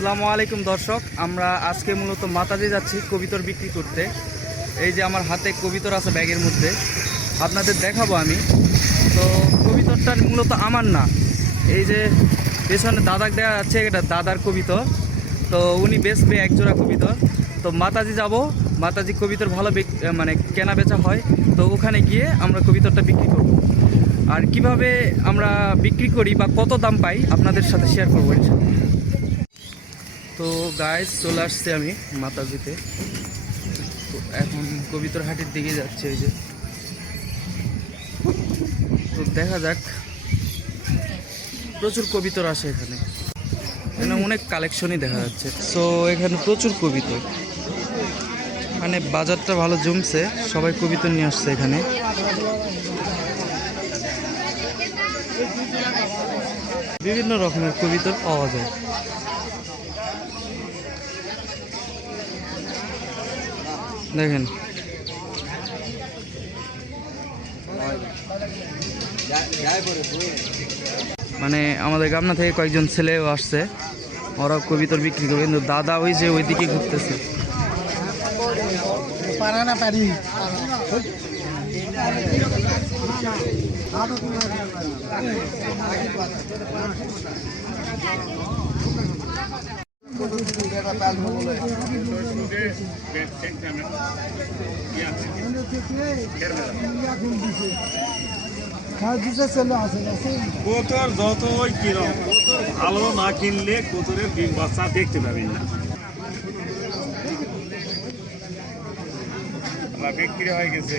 আসসালামু আলাইকুম দর্শক, আমরা আজকে মূলত মাতাজে যাচ্ছি কবিতর বিক্রি করতে। এই যে আমার হাতে কবিতর আছে ব্যাগের মধ্যে, আপনাদের দেখাবো আমি। তো কবিতরটা মূলত আমার না, এই যে পেছনে দাদাক দেওয়া যাচ্ছে এটা দাদার কবিতর। তো উনি বেচবে এক জোড়া কবিতর। তো মাতাজি যাব, মাতাজি কবিতর ভালো মানে কেনা বেচা হয়, তো ওখানে গিয়ে আমরা কবিতরটা বিক্রি করব। আর কীভাবে আমরা বিক্রি করি বা কত দাম পাই আপনাদের সাথে শেয়ার করব ইনশাল্লাহ তো গাইস চলে আসছে আমি মাতাজিতে। তো এখন কবিতর হাটের দিকে যাচ্ছে এই যে। তো দেখা যাক, প্রচুর কবিতর আসে এখানে। এখানে অনেক কালেকশনই দেখা যাচ্ছে। সো এখানে প্রচুর কবিতর মানে বাজারটা ভালো জমছে, সবাই কবিতর নিয়ে আসছে এখানে। বিভিন্ন রকমের কবিতর পাওয়া যায়। দেখেন। মানে আমাদের গামনা থেকে কয়েকজন ছেলেও আসছে। ওরাও কবিতর বিক্রি করবে, কিন্তু দাদা ওই যে ওইদিকে ঘুরতেছে। কোতর যতই কিরম কোতর ভালো না কিনলে কোতরের ডিম বাচ্চা দেখতে পাবেন না বিক্রি হয়ে গেছে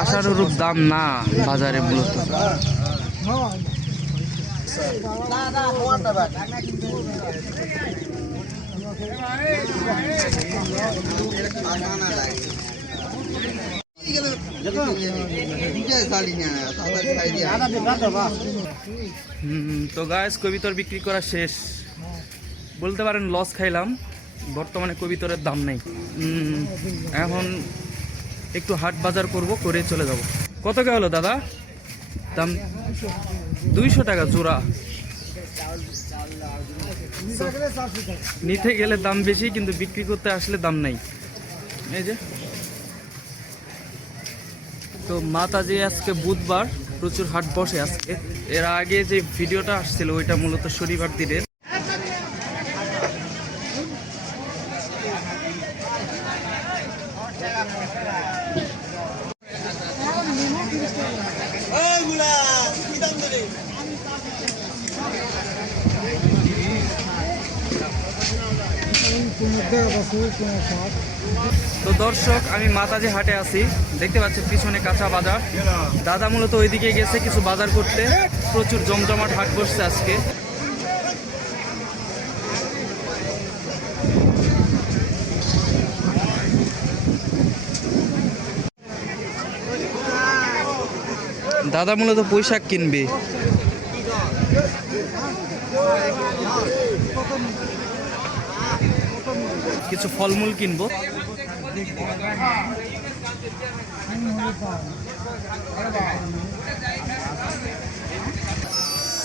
আশানুরূপ দাম না বাজারে মূলত তো গাছ কবিতর বিক্রি করা শেষ। বলতে পারেন লস খাইলাম, বর্তমানে কবিতরের দাম নেই। এখন একটু হাট বাজার করব, করে চলে যাব। কত কে হলো দাদা? দাম দুইশো টাকা জোড়া। নিতে গেলে দাম বেশি, কিন্তু বিক্রি করতে আসলে দাম নাই। এই যে তো মাতাজি আজকে বুধবার প্রচুর হাট বসে আজকে। এর আগে যে ভিডিওটা আসছিল, ওইটা মূলত শনিবার দিনের। তো দর্শক, আমি মাতাজি হাটে আছি। দেখতে পাচ্ছেন পিছনে কাঁচা বাজার। দাদা মূলত ওইদিকে গেছে কিছু বাজার করতে। প্রচুর জমজমাট হাট বসছে আজকে। দাদা মূলত পোশাক কিনবে। কিছু ফলমূল কিনবো।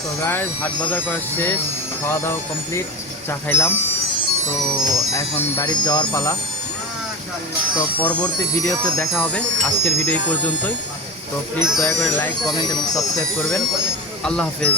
তো গায়ে হাট বাজার করা শেষ খাওয়া দাওয়া কমপ্লিট চা খাইলাম। তো এখন বাড়ির যাওয়ার পালা। তো পরবর্তী ভিডিওতে দেখা হবে। আজকের ভিডিও এই পর্যন্তই। তো প্লিজ দয়া করে লাইক কমেন্ট এবং সাবস্ক্রাইব করবেন। আল্লাহ হাফেজ।